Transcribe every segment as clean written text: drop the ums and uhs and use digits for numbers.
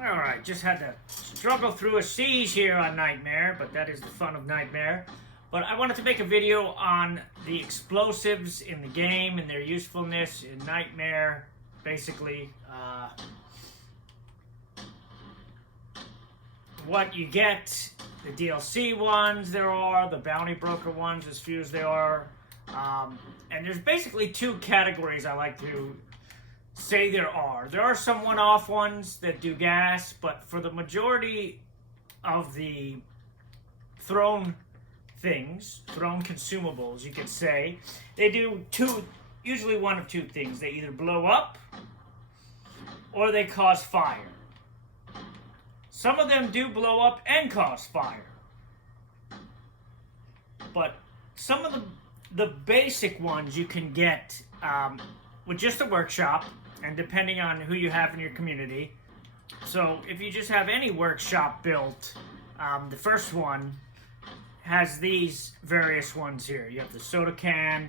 Alright, just had to struggle through a siege here on Nightmare, but that is the fun of Nightmare. But I wanted to make a video on the explosives in the game and their usefulness in Nightmare, basically. What you get, the DLC ones there are, the bounty broker ones, as few as they are. And there's basically two categories I like to say there are. There are some one-off ones that do gas, but for the majority of the thrown things, thrown consumables, you could say, they do usually one of two things. They either blow up or they cause fire. Some of them do blow up and cause fire. But some of the basic ones you can get with just a workshop, and depending on who you have in your community. So if you just have any workshop built, the first one has these various ones here. You have the soda can,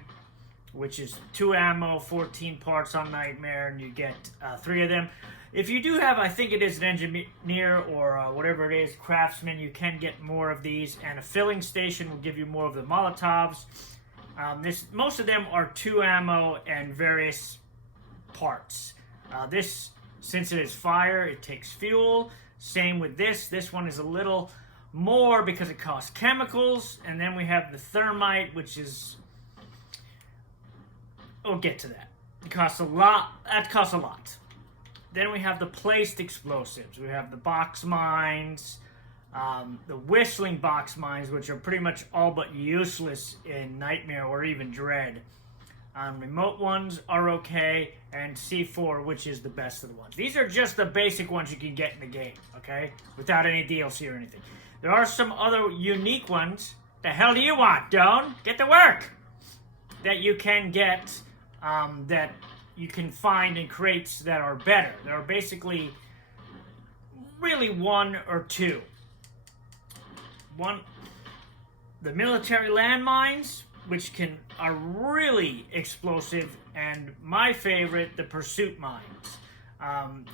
which is 2 ammo, 14 parts on Nightmare, and you get 3 of them. If you do have, I think it is an engineer or whatever it is, craftsman, you can get more of these, and a filling station will give you more of the Molotovs. Most of them are 2 ammo and various parts. This, since it is fire, it takes fuel. Same with this. This one is a little more because it costs chemicals. And then we have the thermite, which is... We'll get to that. It costs a lot. That costs a lot. Then we have the placed explosives. We have the box mines, the whistling box mines, which are pretty much all but useless in Nightmare or even Dread. Remote ones are okay, and C4, which is the best of the ones. These are just the basic ones you can get in the game, okay? Without any DLC or anything. There are some other unique ones. The hell do you want, Doan? Get to work! That you can get, that you can find in crates that are better. There are basically really 1 or 2. One, the military landmines, which are really explosive, and my favorite, the pursuit mines.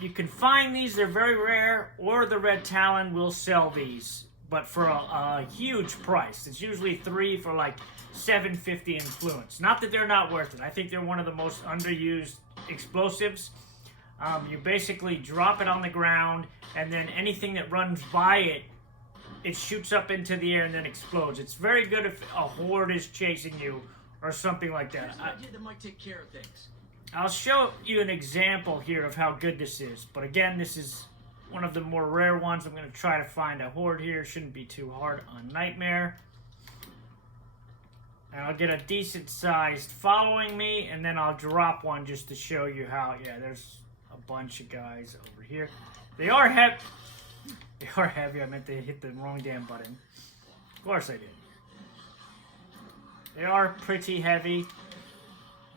You can find these, they're very rare, or the Red Talon will sell these, but for a huge price. It's usually 3 for like $7.50 influence. Not that they're not worth it. I think they're one of the most underused explosives. You basically drop it on the ground, and then anything that runs by it, it shoots up into the air and then explodes. It's very good if a horde is chasing you or something like that. That might take care of things. I'll show you an example here of how good this is. But again, this is one of the more rare ones. I'm going to try to find a horde here. Shouldn't be too hard on Nightmare. And I'll get a decent sized following me, and then I'll drop one just to show you how. Yeah, there's a bunch of guys over here. They are heavy. They are heavy. I meant to hit the wrong damn button. Of course I did. They are pretty heavy.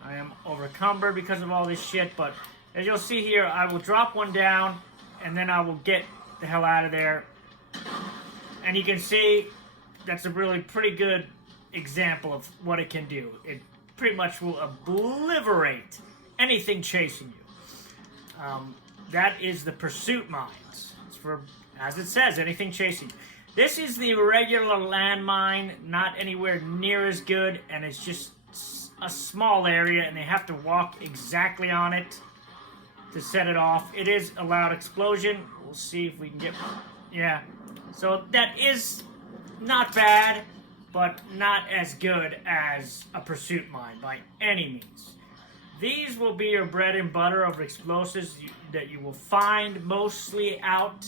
I am overcumbered because of all this shit, but as you'll see here, I will drop one down, and then I will get the hell out of there. And you can see that's a really pretty good example of what it can do. It pretty much will obliterate anything chasing you. That is the pursuit mines. It's for, as it says, anything chasing you. This is the regular landmine, not anywhere near as good, and it's just a small area, and they have to walk exactly on it to set it off. It is a loud explosion. We'll see if we can get... Yeah. So that is not bad, but not as good as a pursuit mine by any means. These will be your bread and butter of explosives that you will find mostly out.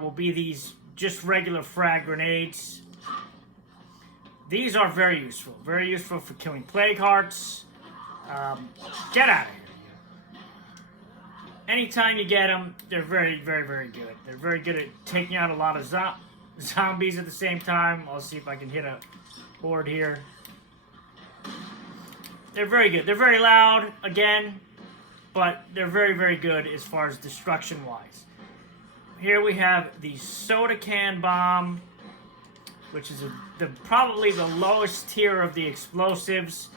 Will be these just regular frag grenades. These are very useful for killing plague hearts. Get out of here. Anytime you get them, they're very, very, very good. They're very good at taking out a lot of zombies at the same time. I'll see if I can hit a horde here. They're very good. They're very loud, again, but they're very, very good as far as destruction-wise. Here we have the soda can bomb, which is probably the lowest tier of the explosives.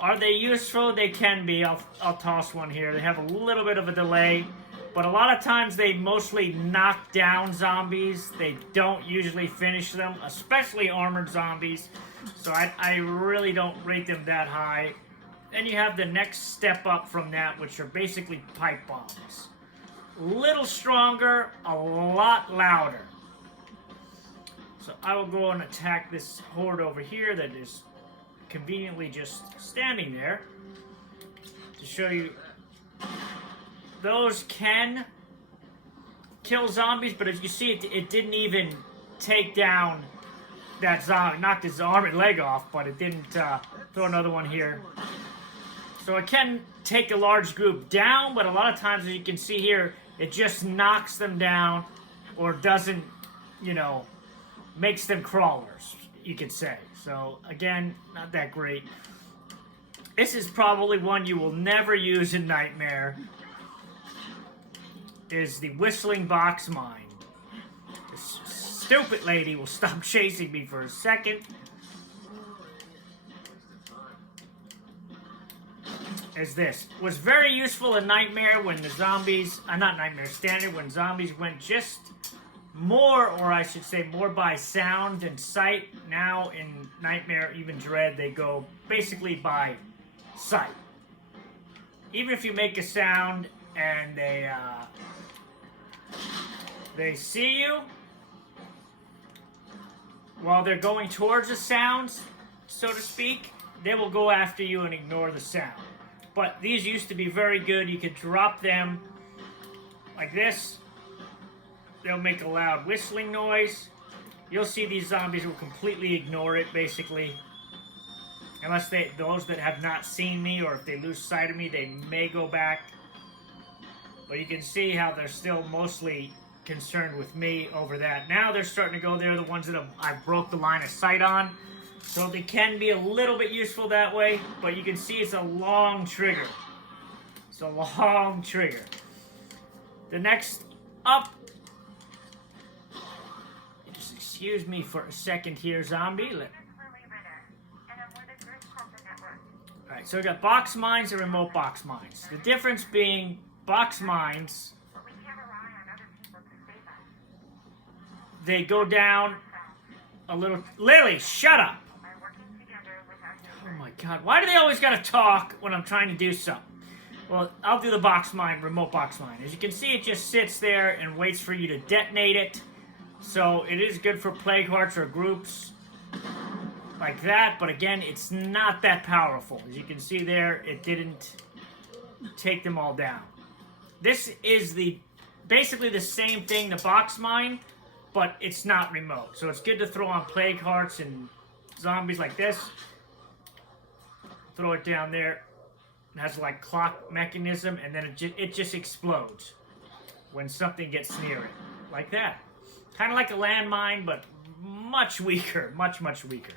Are they useful? They can be. I'll toss one here. They have a little bit of a delay. But a lot of times they mostly knock down zombies. They don't usually finish them, especially armored zombies. So I really don't rate them that high. Then you have the next step up from that, which are basically pipe bombs. Little stronger, a lot louder. So I will go and attack this horde over here that is conveniently just standing there to show you. Those can kill zombies, but as you see, it didn't even take down that zombie. Knocked his arm and leg off, but it didn't throw another one here. So it can take a large group down, but a lot of times, as you can see here, it just knocks them down or doesn't, you know, makes them crawlers, you could say. So, again, not that great. This is probably one you will never use in Nightmare, is the Whistling Box Mine. This stupid lady will stop chasing me for a second. Is this. Was very useful in Nightmare when the zombies, not Nightmare, Standard, when zombies went just more, or I should say more by sound than sight. Now in Nightmare, even Dread, they go basically by sight. Even if you make a sound and they see you while they're going towards the sounds, so to speak, they will go after you and ignore the sound. But these used to be very good. You could drop them like this. They'll make a loud whistling noise. You'll see these zombies will completely ignore it, basically. Unless those that have not seen me, or if they lose sight of me, they may go back. But you can see how they're still mostly concerned with me over that. Now they're starting to go there, the ones that I broke the line of sight on. So they can be a little bit useful that way, but you can see it's a long trigger. It's a long trigger. The next up, just excuse me for a second here, zombie. Alright, so we got box mines and remote box mines. The difference being box mines, they go down a little. Lily, shut up! Oh my god, why do they always gotta talk when I'm trying to do something? Well, I'll do the box mine, remote box mine. As you can see, it just sits there and waits for you to detonate it. So it is good for plague hearts or groups like that, but again, it's not that powerful. As you can see there, it didn't take them all down. This is basically the same thing, the box mine, but it's not remote. So it's good to throw on plague hearts and zombies like this. Throw it down there. It has like clock mechanism, and then it just explodes when something gets near it, like that. Kind of like a landmine, but much weaker, much weaker.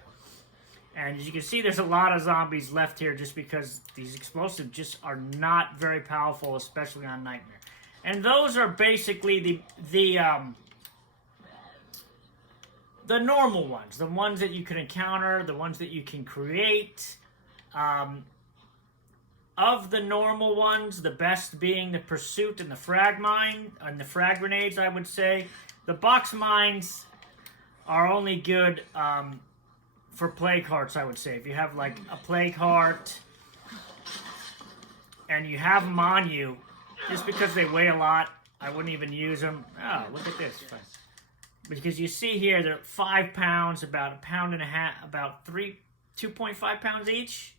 And as you can see, there's a lot of zombies left here just because these explosives just are not very powerful, especially on Nightmare. And those are basically the normal ones, the ones that you can encounter, the ones that you can create. Of the normal ones, the best being the Pursuit and the Frag Mine, and the Frag Grenades, I would say. The box mines are only good for plague hearts, I would say. If you have like a plague heart and you have them on you, just because they weigh a lot, I wouldn't even use them. Oh, look at this. Because you see here, they're 5 pounds, about a pound and a half, about 2.5 pounds each.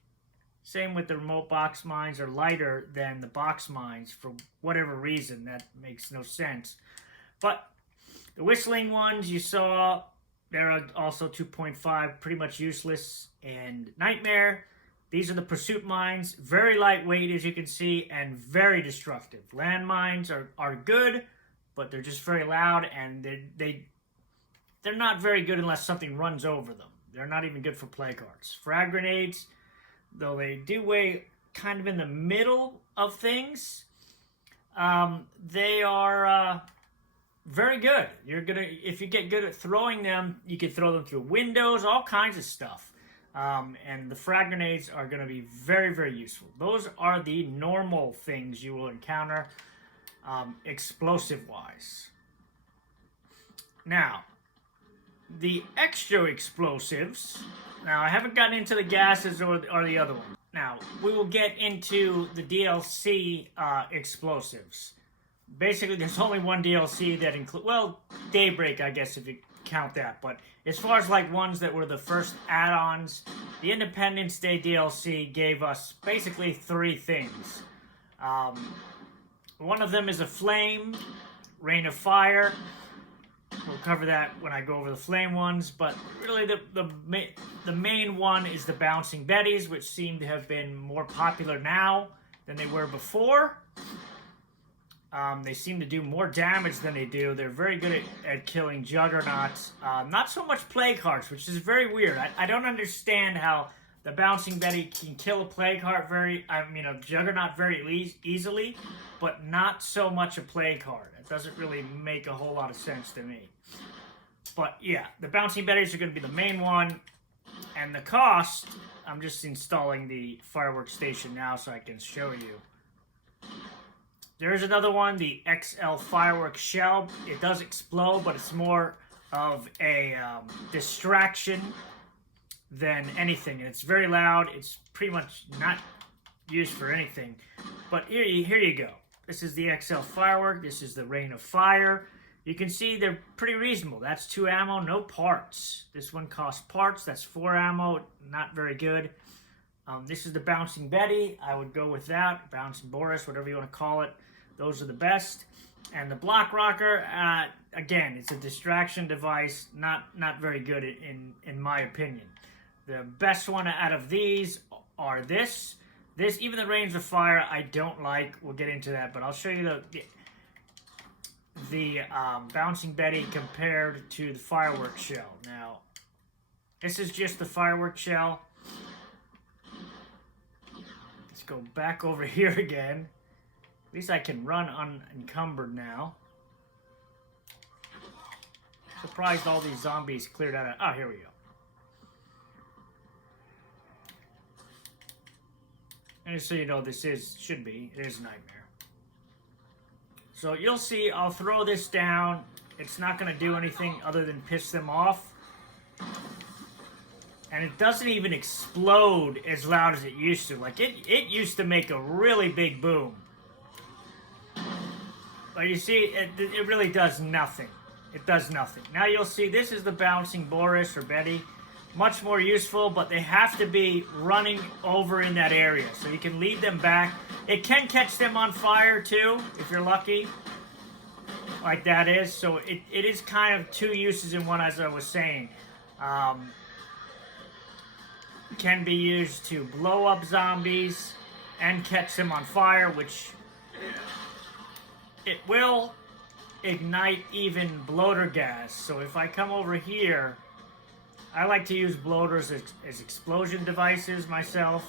Same with the remote box mines, are lighter than the box mines for whatever reason. That makes no sense. But the whistling ones you saw, they're also 2.5, pretty much useless. And Nightmare, these are the Pursuit mines, very lightweight as you can see, and very destructive. Landmines are good, but they're just very loud, and they're not very good unless something runs over them. They're not even good for plague hearts. Frag grenades, though they do weigh kind of in the middle of things, they are very good. If you get good at throwing them, you can throw them through windows, all kinds of stuff. And the frag grenades are going to be very, very useful. Those are the normal things you will encounter. explosive-wise. Now, the extra explosives. Now, I haven't gotten into the gases or the other ones. Now, we will get into the DLC explosives. Basically, there's only one DLC that includes, well, Daybreak, I guess, if you count that. But as far as like ones that were the first add-ons, the Independence Day DLC gave us basically 3 things. One of them is a flame, rain of fire. We'll cover that when I go over the flame ones, but really the main one is the bouncing betties, which seem to have been more popular now than they were before. They seem to do more damage than they do. They're very good at killing juggernauts. Not so much plague hearts, which is very weird. I don't understand how the bouncing betty can kill a plague heart a juggernaut very easily, but not so much a plague heart. It doesn't really make a whole lot of sense to me. But yeah, the bouncing betties are going to be the main one. And the cost, I'm just installing the firework station now so I can show you. There is another one, the XL Firework Shell. It does explode, but it's more of a distraction than anything. And it's very loud. It's pretty much not used for anything. But here you go. This is the XL Firework. This is the Rain of Fire. You can see they're pretty reasonable. That's 2 ammo, no parts. This one costs parts. That's 4 ammo, not very good. This is the Bouncing Betty. I would go with that. Bouncing Boris, whatever you want to call it. Those are the best. And the Block Rocker, again, it's a distraction device. Not very good in my opinion. The best one out of these are this. Even the Rains of Fire, I don't like. We'll get into that, but I'll show you the Bouncing Betty compared to the Firework Shell. Now, this is just the Firework Shell. Let's go back over here again. At least I can run unencumbered now. Surprised all these zombies cleared out of... Oh, here we go. And just so you know, it is a nightmare. So you'll see, I'll throw this down. It's not going to do anything other than piss them off. And it doesn't even explode as loud as it used to. Like, it used to make a really big boom. But you see, it really does nothing. It does nothing. Now you'll see, this is the Bouncing Boris or Betty. Much more useful, but they have to be running over in that area. So you can lead them back. It can catch them on fire too, if you're lucky. Like that is. So it is kind of 2 uses in one, as I was saying. Can be used to blow up zombies and catch them on fire, which it will ignite even bloater gas. So if I come over here, I like to use bloaters as explosion devices myself.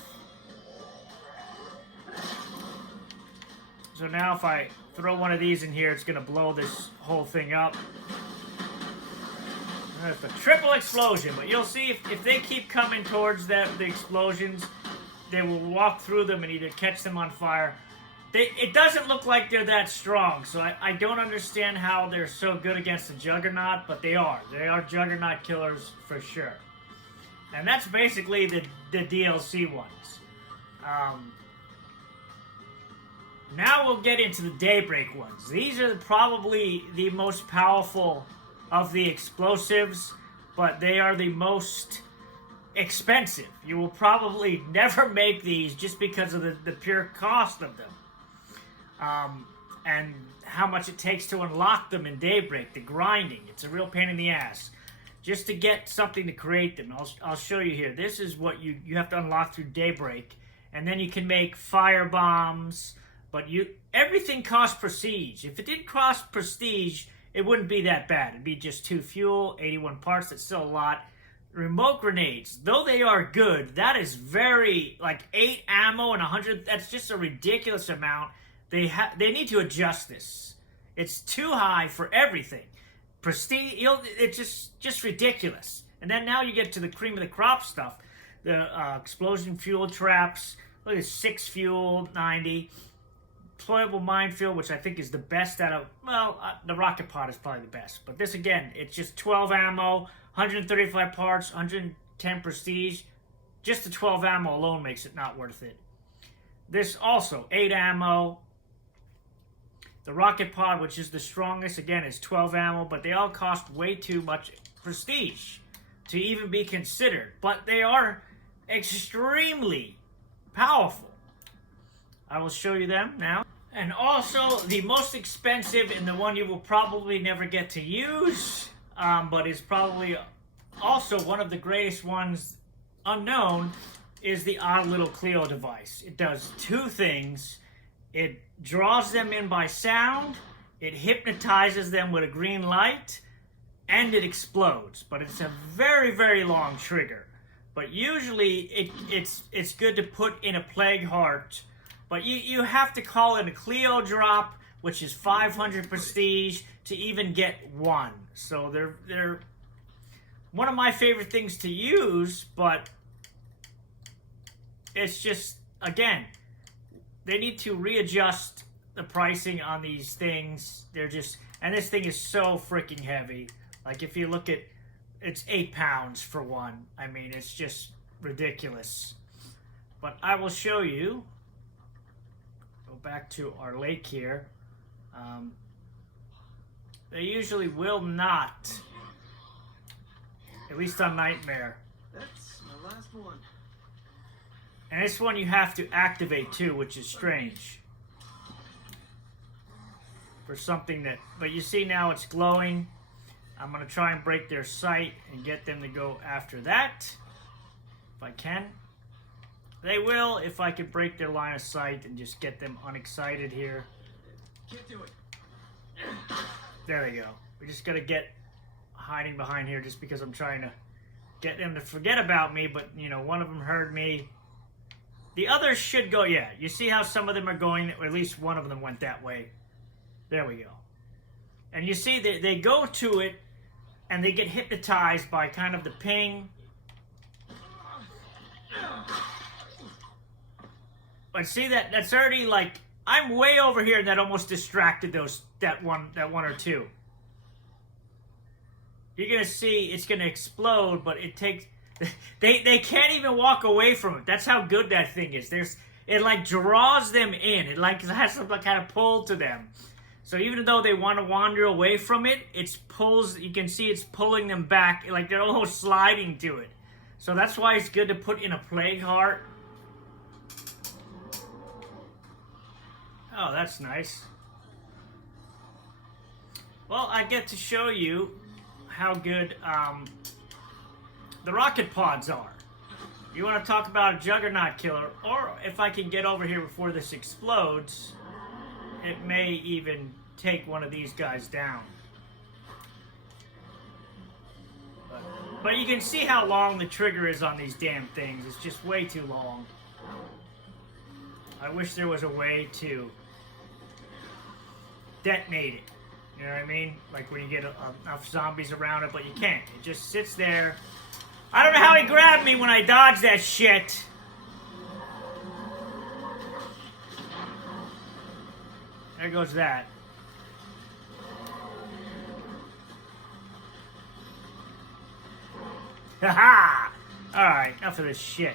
So now if I throw one of these in here, it's going to blow this whole thing up. That's a triple explosion, but you'll see if they keep coming towards the explosions, they will walk through them and either catch them on fire. It doesn't look like they're that strong, so I don't understand how they're so good against the Juggernaut, but they are. They are Juggernaut killers for sure. And that's basically the DLC ones. Now we'll get into the Daybreak ones. These are probably the most powerful of the explosives, but they are the most expensive. You will probably never make these just because of the pure cost of them. And how much it takes to unlock them in Daybreak, the grinding. It's a real pain in the ass. Just to get something to create them. I'll show you here. This is what you have to unlock through Daybreak. And then you can make fire bombs. But everything costs prestige. If it didn't cost prestige, it wouldn't be that bad. It'd be just 2 fuel, 81 parts. That's still a lot. Remote grenades, though they are good, that is very, like 8 ammo and 100. That's just a ridiculous amount. They need to adjust this. It's too high for everything. Prestige, it's just ridiculous. And then now you get to the cream of the crop stuff. The explosion fuel traps. Look at 6 fuel, 90. Deployable Minefield, which I think is the best out of, well, the rocket pod is probably the best. But this, again, it's just 12 ammo, 135 parts, 110 prestige. Just the 12 ammo alone makes it not worth it. This also, 8 ammo. The rocket pod, which is the strongest, again, is 12 ammo, but they all cost way too much prestige to even be considered. But they are extremely powerful. I will show you them now. And also, the most expensive and the one you will probably never get to use, but is probably also one of the greatest ones unknown, is the odd little Cleo device. It does two things. It draws them in by sound, it hypnotizes them with a green light, and it explodes. But it's a very, very long trigger. But usually it's good to put in a Plague Heart. But you have to call it a Cleo drop, which is 500 prestige, to even get one. So they're one of my favorite things to use, but it's just, again, they need to readjust the pricing on these things. They're just, and this thing is so freaking heavy. Like, if you look at, it's 8 pounds for one. I mean, it's just ridiculous. But I will show you. Go back to our lake here. They usually will not, at least on Nightmare. That's my last one. And this one you have to activate too, which is strange. For something that, but you see now it's glowing. I'm going to try and break their sight and get them to go after that. If I can. They will if I can break their line of sight and just get them unexcited here. Can't do it. There they go. We just got to get hiding behind here just because I'm trying to get them to forget about me. But, you know, one of them heard me. The others should go, yeah. You see how some of them are going, or at least one of them went that way. There we go. And you see they go to it, and they get hypnotized by kind of the ping. But see that's already like, I'm way over here, and that almost distracted that one or two. You're gonna see it's gonna explode, but it takes. They can't even walk away from it. That's how good that thing is. It like draws them in. It like has some kind of pull to them. So even though they want to wander away from it, it's pulls. You can see it's pulling them back. Like they're almost sliding to it. So that's why it's good to put in a Plague Heart. Oh, that's nice. Well, I get to show you how good the rocket pods are. You want to talk about a juggernaut killer, or if I can get over here before this explodes, it may even take one of these guys down. But you can see how long the trigger is on these damn things. It's just way too long. I wish there was a way to detonate it. You know what I mean? Like when you get enough zombies around it, but you can't. It just sits there. I don't know how he grabbed me when I dodged that shit. There goes that. Haha! Alright, enough of this shit.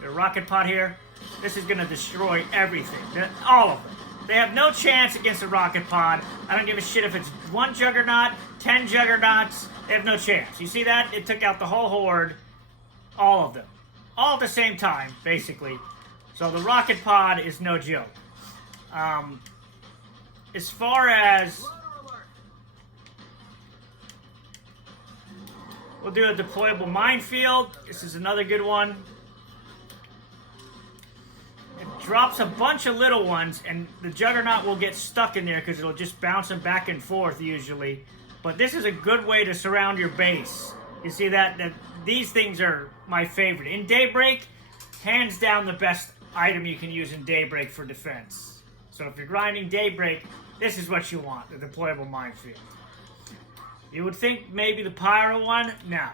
The rocket pod here. This is gonna destroy everything. All of them. They have no chance against a rocket pod. I don't give a shit if it's 1 juggernaut, 10 juggernauts. They have no chance. You see that? It took out the whole horde. All of them. All at the same time, basically. So the rocket pod is no joke. As far as... we'll do a deployable minefield. This is another good one. It drops a bunch of little ones, and the juggernaut will get stuck in there because it'll just bounce them back and forth usually. But this is a good way to surround your base. You see that these things are my favorite. In Daybreak, hands down the best item you can use in Daybreak for defense. So if you're grinding Daybreak, this is what you want, the deployable minefield. You would think maybe the pyro one? No.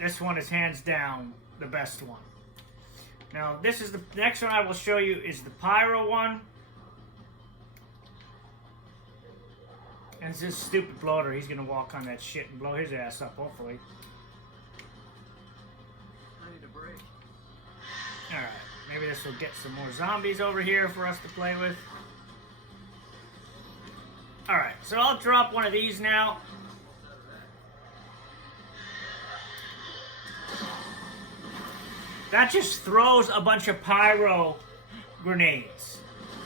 This one is hands down the best one. Now, this is the next one I will show you is the pyro one. And it's this stupid bloater. He's gonna walk on that shit and blow his ass up, hopefully. I need a break. Alright, maybe this will get some more zombies over here for us to play with. Alright, so I'll drop one of these now. That just throws a bunch of pyro grenades.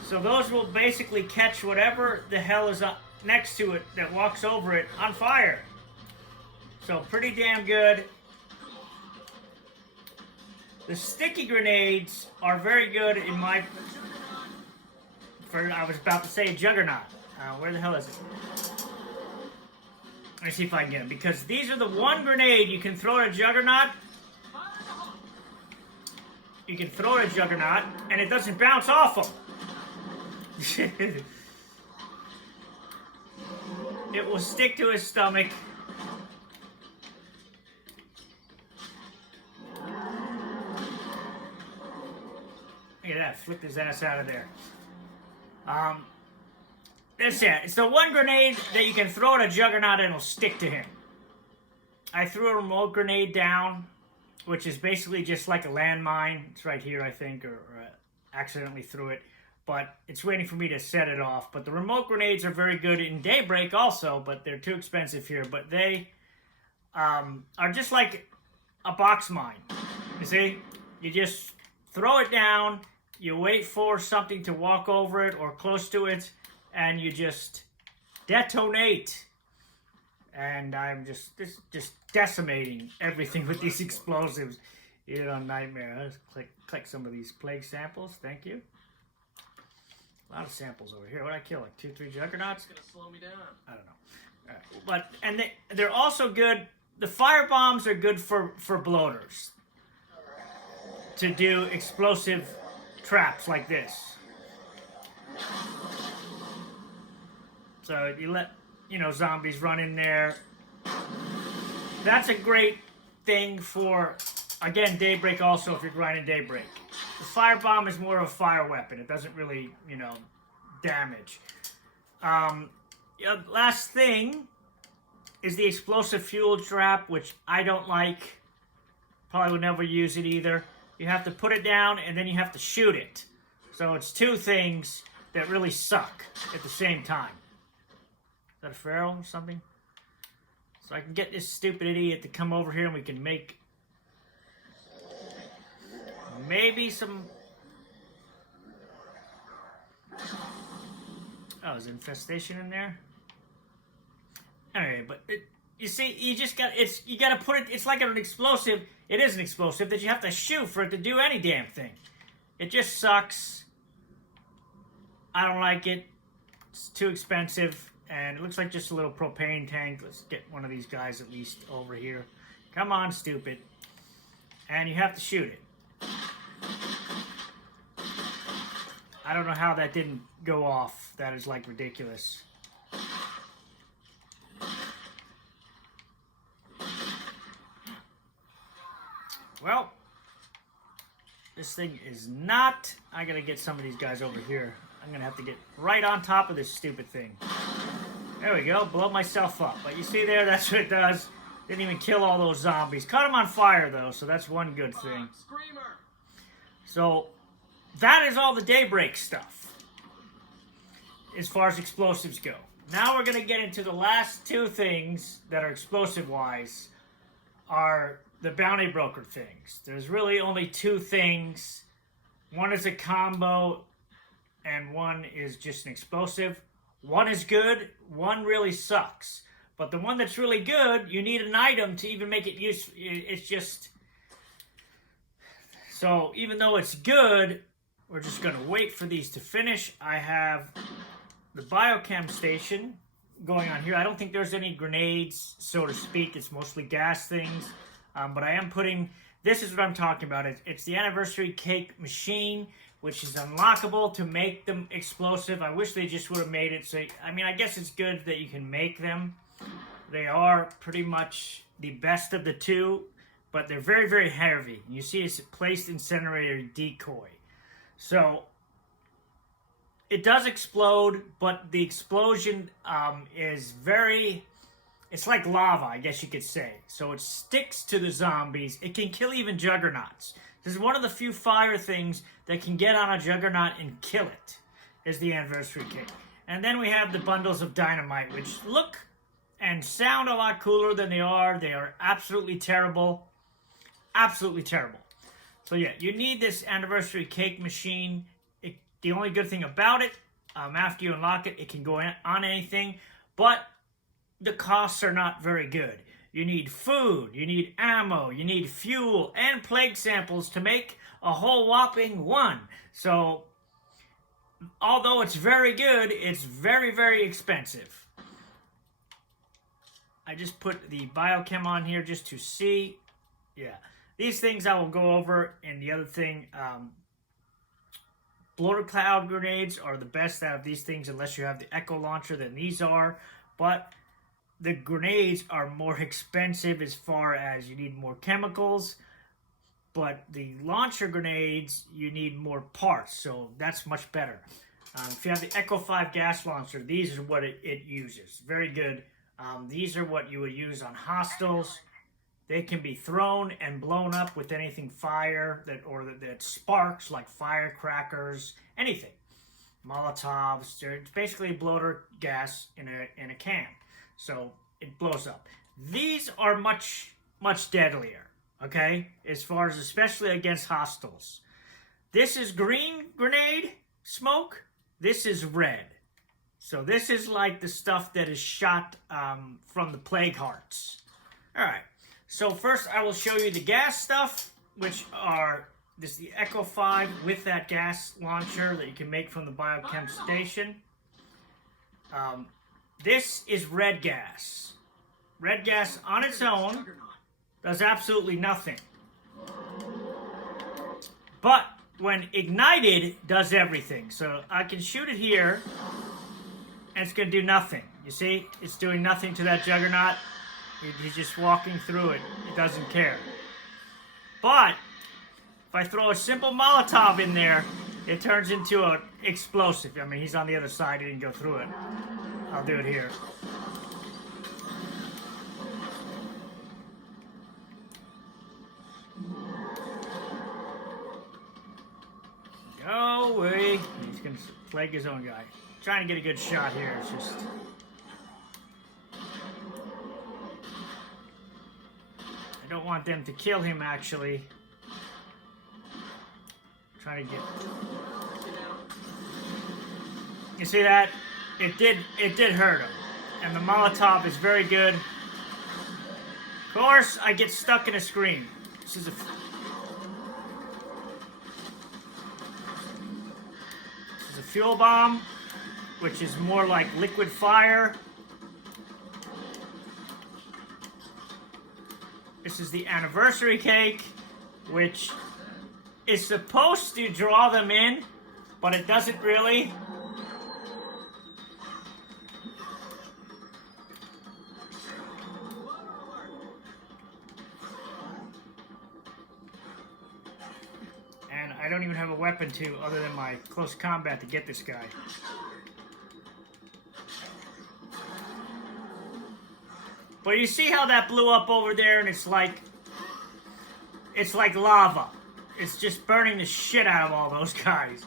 So those will basically catch whatever the hell is up next to it that walks over it on fire. So pretty damn good. The sticky grenades are very good in my... I was about to say Juggernaut. Where the hell is it? Let me see if I can get them. Because these are the one grenade you can throw at a Juggernaut. You can throw it at a Juggernaut and it doesn't bounce off them. It will stick to his stomach. Look at that, flipped his ass out of there. That's it. It's the one grenade that you can throw at a Juggernaut and it'll stick to him. I threw a remote grenade down, which is basically just like a landmine. It's right here, I think, or accidentally threw it. But it's waiting for me to set it off. But the remote grenades are very good in Daybreak also, but they're too expensive here. But they are just like a box mine. You see? You just throw it down, you wait for something to walk over it or close to it, and you just detonate. And I'm just decimating everything with these explosives. You know, nightmare. Let's click some of these plague samples. Thank you. A lot of samples over here. What did I kill? Like 2, 3 Juggernauts? It's gonna slow me down. I don't know. All right. But and they're also good. The fire bombs are good for bloaters to do explosive traps like this. So you let zombies run in there. That's a great thing for, again, Daybreak also if you're grinding Daybreak. The firebomb is more of a fire weapon. It doesn't really, damage. Last thing is the explosive fuel trap, which I don't like. Probably would never use it either. You have to put it down and then you have to shoot it. So it's two things that really suck at the same time. Is that a feral or something? So I can get this stupid idiot to come over here and we can make maybe some... Oh, there's infestation in there? Anyway, but you see, you gotta put it, it's like an explosive, it is an explosive that you have to shoot for it to do any damn thing. It just sucks. I don't like it. It's too expensive. And it looks like just a little propane tank. Let's get one of these guys at least over here. Come on, stupid. And you have to shoot it. I don't know how that didn't go off. That is like ridiculous. Well, this thing is not... I gotta get some of these guys over here. I'm gonna have to get right on top of this stupid thing. There we go, blow myself up. But you see there, that's what it does. Didn't even kill all those zombies. Caught them on fire, though, so that's one good thing. Screamer. So, that is all the Daybreak stuff, as far as explosives go. Now we're going to get into the last two things that are explosive-wise, are the bounty broker things. There's really only two things. One is a combo, and one is just an explosive. One is good, one really sucks. But the one that's really good, you need an item to even make it useful. It's just... So, even though it's good, we're just going to wait for these to finish. I have the biochem station going on here. I don't think there's any grenades, so to speak. It's mostly gas things. But I am putting... This is what I'm talking about. It's the anniversary cake machine, which is unlockable to make them explosive. I wish they just would have made it so... I mean, I guess it's good that you can make them. They are pretty much the best of the two, but they're very, very heavy. You see it's placed incinerator decoy. So, it does explode, but the explosion is very... It's like lava, I guess you could say. So it sticks to the zombies. It can kill even juggernauts. This is one of the few fire things that can get on a juggernaut and kill it, is the anniversary cake. And then we have the bundles of dynamite, which look and sound a lot cooler than they are. They are absolutely terrible. Absolutely terrible. So yeah, you need this anniversary cake machine. The only good thing about it, after you unlock it, it can go on anything, but the costs are not very good. You need food, you need ammo, you need fuel, and plague samples to make a whole whopping 1. So, although it's very good, it's very, very expensive. I just put the biochem on here just to see. Yeah. These things I will go over, and the other thing, Bloater cloud grenades are the best out of these things unless you have the Echo launcher than these are. But the grenades are more expensive as far as you need more chemicals. But the launcher grenades, you need more parts, so that's much better. If you have the Echo 5 gas launcher, these are what it uses. Very good. These are what you would use on hostiles. They can be thrown and blown up with anything fire that sparks, like firecrackers, anything. Molotovs. It's basically bloater gas in a can. So it blows up. These are much, much deadlier, okay? As far as especially against hostiles. This is green grenade smoke. This is red. So this is like the stuff that is shot from the plague hearts. All right. So first I will show you the gas stuff, which are this is the Echo 5 with that gas launcher that you can make from the biochem station. This is red gas. Red gas on its own does absolutely nothing. But when ignited, does everything. So I can shoot it here, and it's going to do nothing. You see? It's doing nothing to that juggernaut. He's just walking through it. It doesn't care. But if I throw a simple Molotov in there, it turns into an explosive. I mean, he's on the other side. He didn't go through it. I'll do it here. Go away. He's going to plague his own guy. Trying to get a good shot here. It's just... I don't want them to kill him, actually. I'm trying to get... You see that? It did hurt him. And the Molotov is very good. Of course, I get stuck in a screen. This is a fuel bomb, which is more like liquid fire. This is the anniversary cake, which is supposed to draw them in, but it doesn't really. And I don't even have a weapon other than my close combat to get this guy. But you see how that blew up over there, and it's like lava. It's just burning the shit out of all those guys.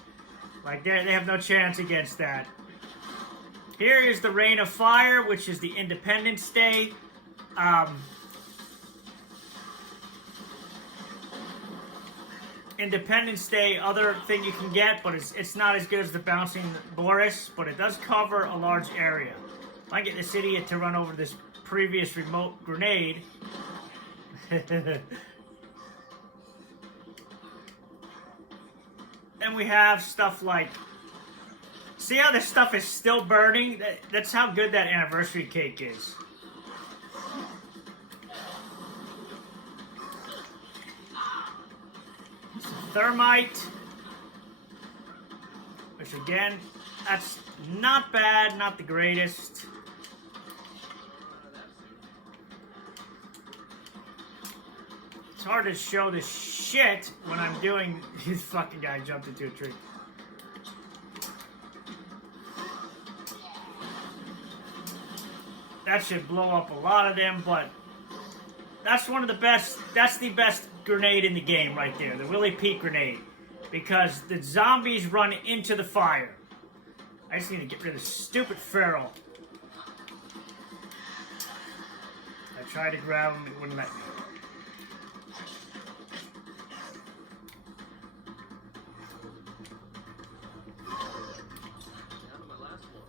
Like, they have no chance against that. Here is the Rain of Fire, which is the Independence Day. Independence Day, other thing you can get, but it's not as good as the Bouncing Boris, but it does cover a large area. If I get this idiot to run over this previous remote grenade. Then we have stuff like... See how this stuff is still burning? That's how good that anniversary cake is. Some thermite. Which again, that's not bad, not the greatest. It's hard to show this shit when I'm doing... This fucking guy jumped into a tree. That should blow up a lot of them, but that's one of the best, that's the best grenade in the game right there, the Willy Pete grenade. Because the zombies run into the fire. I just need to get rid of this stupid feral. I tried to grab him, it wouldn't let me. Down to my last one.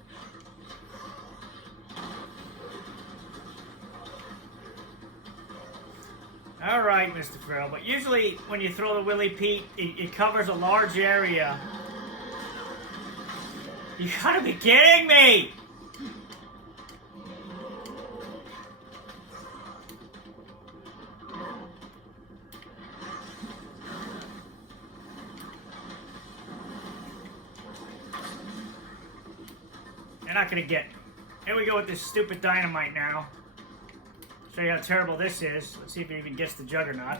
Alright, Mr. Feral, but usually when you throw the Willy Pete, it covers a large area. You gotta be kidding me! You're not gonna get me. Here we go with this stupid dynamite now. Show you how terrible this is. Let's see if it even gets the juggernaut.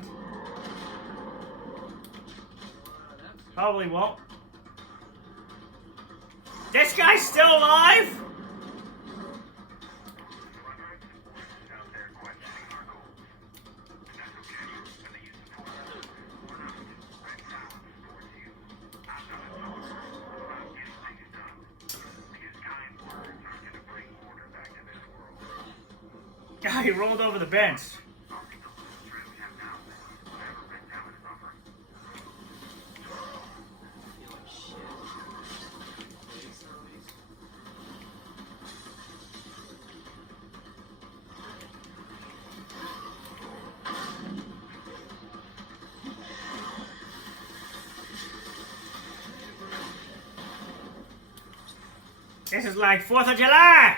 Probably won't. This guy's still alive? God, he rolled over the bench. This is like 4th of July!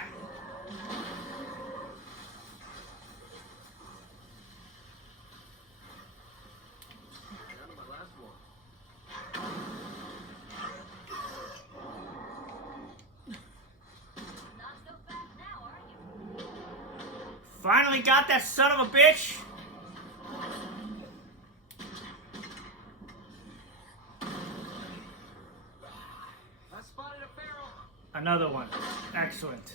Down to my last one. Not so fast now, are you? Finally got that son of a bitch! I spotted a feral. Another one. Excellent.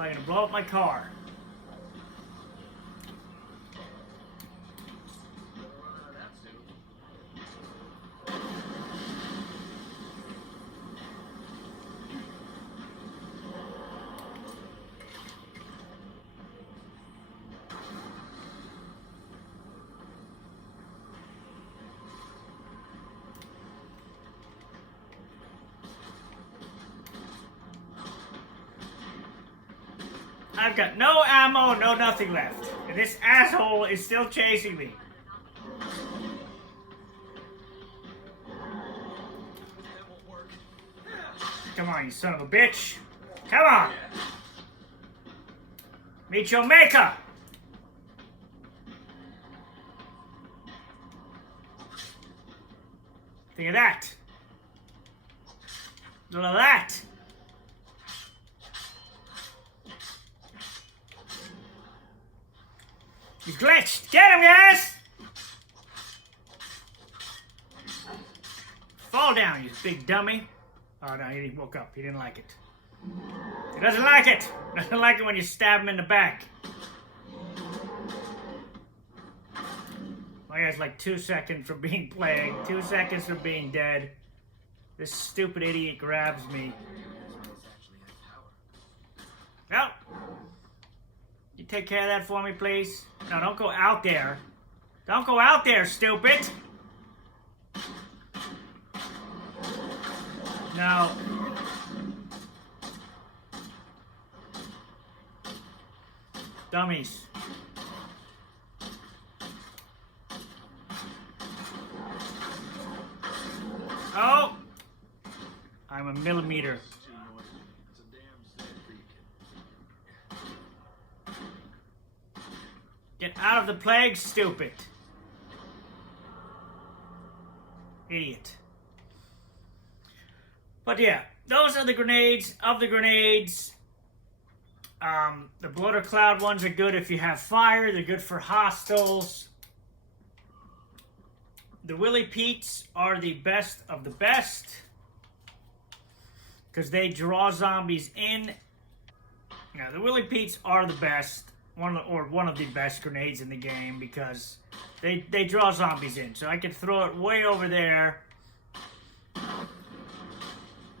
I'm gonna blow up my car. Don't run out of that soon. I've got no ammo, no nothing left. And this asshole is still chasing me. That won't work. Come on, you son of a bitch. Come on. Meet your maker. Think of that. Look at that. He's glitched. Get him, guys! Fall down, you big dummy. Oh, no, he woke up. He didn't like it. He doesn't like it. Doesn't like it when you stab him in the back. My guy's like 2 seconds from being plagued. 2 seconds from being dead. This stupid idiot grabs me. Well, you take care of that for me, please? No, don't go out there. Don't go out there, stupid! No. Dummies. Oh! I'm a millimeter. It's too noisy. It's a damn Zen freak. Get out of the plague, stupid. Idiot. But yeah, those are the grenades of the grenades. The Bloater Cloud ones are good if you have fire. They're good for hostiles. The Willy Petes are the best of the best because they draw zombies in. Now, the Willy Petes are the best, one of the best grenades in the game because they draw zombies in. So I can throw it way over there,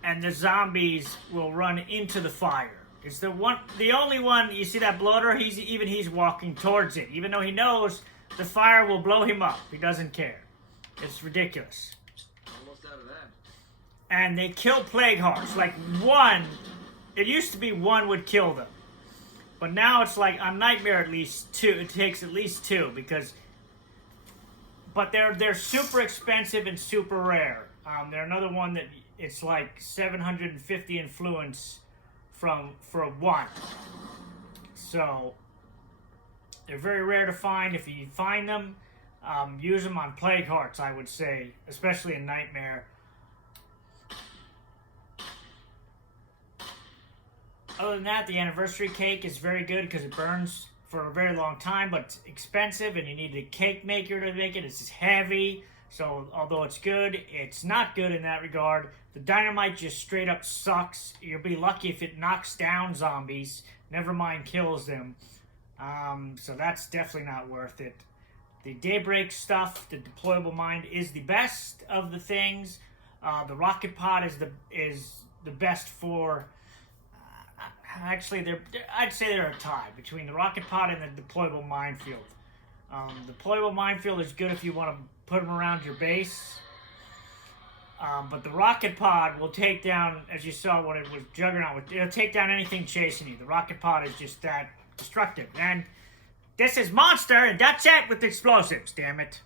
and the zombies will run into the fire. It's the only one. You see that Bloater? He's walking towards it, even though he knows the fire will blow him up. He doesn't care. It's ridiculous. Almost out of that. And they kill Plague Hearts. Like one, it used to be one would kill them. But now it's like on Nightmare at least two. It takes at least two because... But they're super expensive and super rare. They're another one that it's like 750 influence for one. So they're very rare to find. If you find them, use them on Plague Hearts, I would say, especially in Nightmare. Other than that, the anniversary cake is very good because it burns for a very long time, but it's expensive and you need a cake maker to make it. It's just heavy, so although it's good, it's not good in that regard. The dynamite just straight up sucks. You'll be lucky if it knocks down zombies, never mind kills them. So that's definitely not worth it. The Daybreak stuff, the deployable mine, is the best of the things. The rocket pod is the best for... Actually, I'd say they're a tie between the rocket pod and the deployable minefield. The deployable minefield is good if you want to put them around your base. But the rocket pod will take down, as you saw when it was Juggernaut, it'll take down anything chasing you. The rocket pod is just that destructive. And this is Monster, and that's it with explosives, damn it.